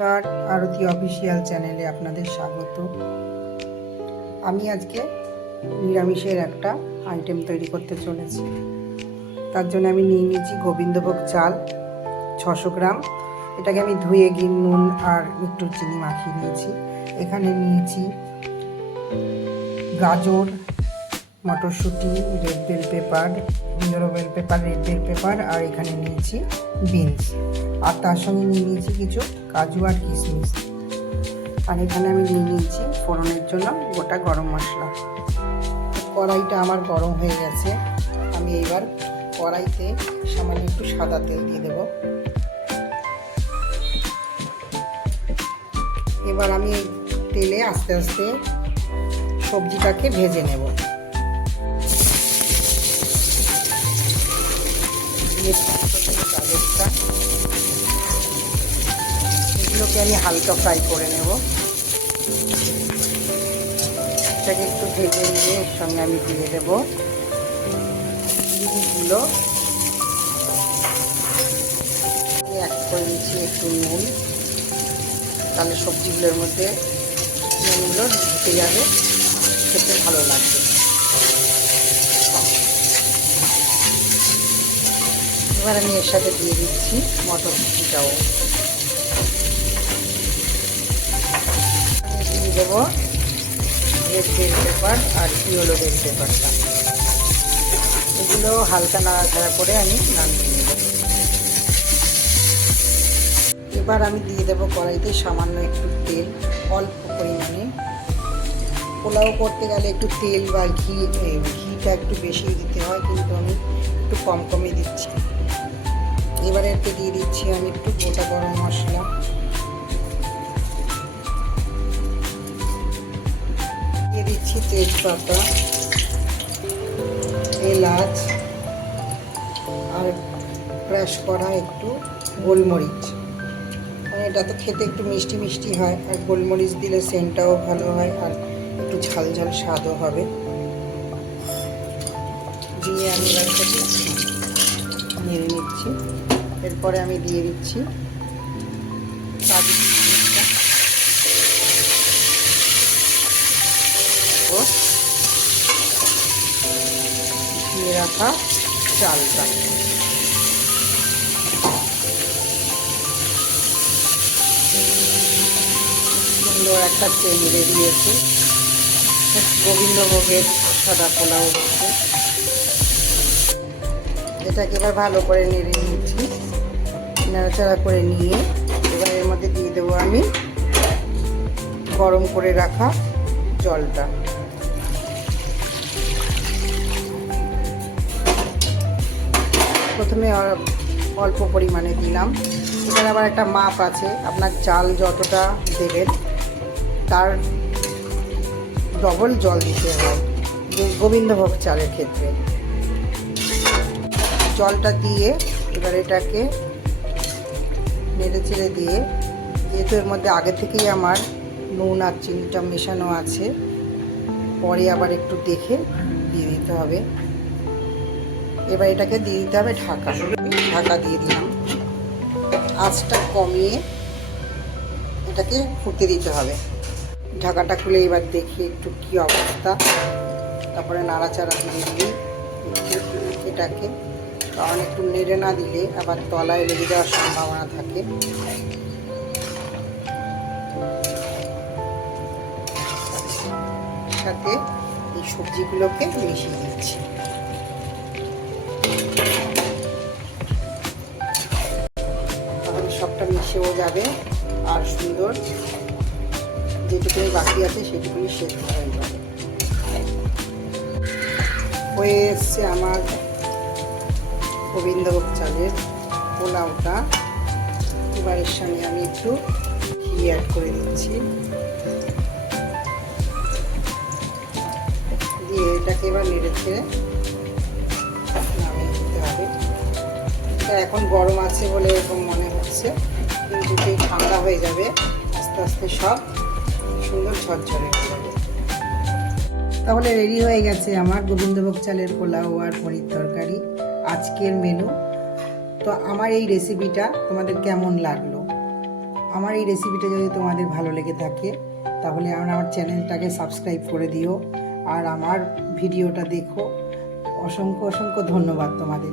নমস্কার, আরতি অফিসিয়াল চ্যানেলে আপনাদের স্বাগত। আমি আজকে নিরামিষের একটা আইটেম তৈরি করতে চলেছি। তার জন্য আমি নিয়ে নিয়েছি গোবিন্দভোগ চাল 600 গ্রাম। এটাকে আমি ধুয়ে নুন আর একটু চিনি মাখিয়ে নিয়েছি। এখানে নিয়েছি গাজর, মটরশুঁটি, red bell pepper, yellow bell pepper, red bell pepper, আর এখানে নিয়েছি বিনস, আর তার সঙ্গে নিয়ে নিয়েছি কিছু কাজু আর কিশমিশ। আর এখানে আমি নিয়ে নিয়েছি ফোড়নের জন্য গোটা গরম মশলা। কড়াইটা আমার গরম হয়ে গেছে। আমি এবার কড়াইতে সামান্য একটু সাদা তেল দিয়ে দেব। এবার আমি এই তেলে আস্তে আস্তে সবজিটাকে ভেজে নেব। গাজরটা এগুলোকে আমি হালকা ফ্রাই করে নেব। এটাকে একটু ভেজে নিয়ে এর সঙ্গে আমি দিয়ে দেবো বিনসগুলো। অ্যাড করে নিচ্ছি একটু নুন, তাহলে সবজিগুলোর মধ্যে নুনগুলো ঢুকে যাবে, খেতে ভালো লাগবে। এবার আমি এর সাথে দিয়ে দিচ্ছি মটরশুঁটিটাও। দিয়ে দেবো রেড বেল পেপার আর ইয়েলো বেল পেপারটা। এগুলো হালকা নাড়াচাড়া করে আমি নামিয়ে নেব। এবার আমি দিয়ে দেবো কড়াইতে সামান্য একটু তেল, অল্প পরিমাণে। পোলাও করতে গেলে একটু তেল বা ঘিটা একটু বেশি দিতে হয়, কিন্তু আমি একটু কম কমই দিচ্ছি। এবারে একটু দিয়ে দিচ্ছি আমি একটু গোটা গরম মশলা, দিয়ে দিচ্ছি তেজপাতা, এলাচ, আর ক্রাশ করা একটু গোলমরিচ। এটা তো খেতে একটু মিষ্টি মিষ্টি হয়, আর গোলমরিচ দিলে সেন্টটাও ভালো হয়, আর একটু ঝাল ঝাল স্বাদও হবে। দিয়ে আমি এটাকে নেড়ে নিচ্ছি। এরপরে আমি দিয়ে দিচ্ছি কাজু কিশমিশটা ও দিয়ে রাখা চালটা। সুন্দর একটা সেন্ট বেরিয়েছে। গোবিন্দভোগের সাদা পোলাও হচ্ছে। এটাকে এবার ভালো করে নেড়ে নিচ্ছি, নাড়াচাড়া করে নিয়ে এবার এর মধ্যে দিয়ে দেবো আমি গরম করে রাখা জলটা। প্রথমে অল্প পরিমাণে দিলাম। এবার আবার একটা মাপ আছে, আপনার চাল যতটা দেবেন তার ডবল জল দিতে হয় গোবিন্দভোগ চালের ক্ষেত্রে। জলটা দিয়ে এবার এটাকে নেড়ে চেড়ে দিয়ে, যেহেতু এর মধ্যে আগে থেকেই আমার নুন আর চিনিটা মেশানো আছে, পরে আবার একটু দেখে দিয়ে দিতে হবে। এবার এটাকে দিয়ে দিতে হবে ঢাকা দিয়ে দিলাম। আঁচটা কমিয়ে এটাকে ফুটতে দিতে হবে। ঢাকাটা খুলে এবার দেখি একটু কি অবস্থা, তারপরে নাড়াচাড়া দিয়ে দিই এটাকে, কারণ একটু নেড়ে না দিলে আবার তলায় লেগে যাওয়ার সম্ভাবনা থাকে। সাথে এই সবজিগুলোকে মিশিয়ে দিচ্ছি। তাহলে সবটা মিশেও যাবে, আর সুন্দর যেটুকুনি বাকি আছে সেটুকুনি সেদ্ধ হয়ে যাবে। হয়ে এসছে আমার গোবিন্দভোগ চালের পোলাওটা। এবার এর সঙ্গে আমি একটু ঘি অ্যাড করে দিচ্ছি, দিয়ে এটাকে এবার নেড়ে ছেড়ে নামিয়ে দিতে হবে। এটা এখন গরম আছে বলে এরকম মনে হচ্ছে, কিন্তু সেই ঠান্ডা হয়ে যাবে আস্তে আস্তে, সব সুন্দর ঝরঝরে হয়ে যাবে। তাহলে রেডি হয়ে গেছে আমার গোবিন্দভোগ চালের পোলাও আর পনির তরকারি, আজকের মেনু। তো আমার এই রেসিপিটা তোমাদের কেমন লাগলো আমার এই রেসিপিটা যদি তোমাদের ভালো লেগে থাকে তাহলে আমার চ্যানেলটাকে সাবস্ক্রাইব করে দিও আর আমার ভিডিওটা দেখো। অসংখ্য অসংখ্য ধন্যবাদ তোমাদের।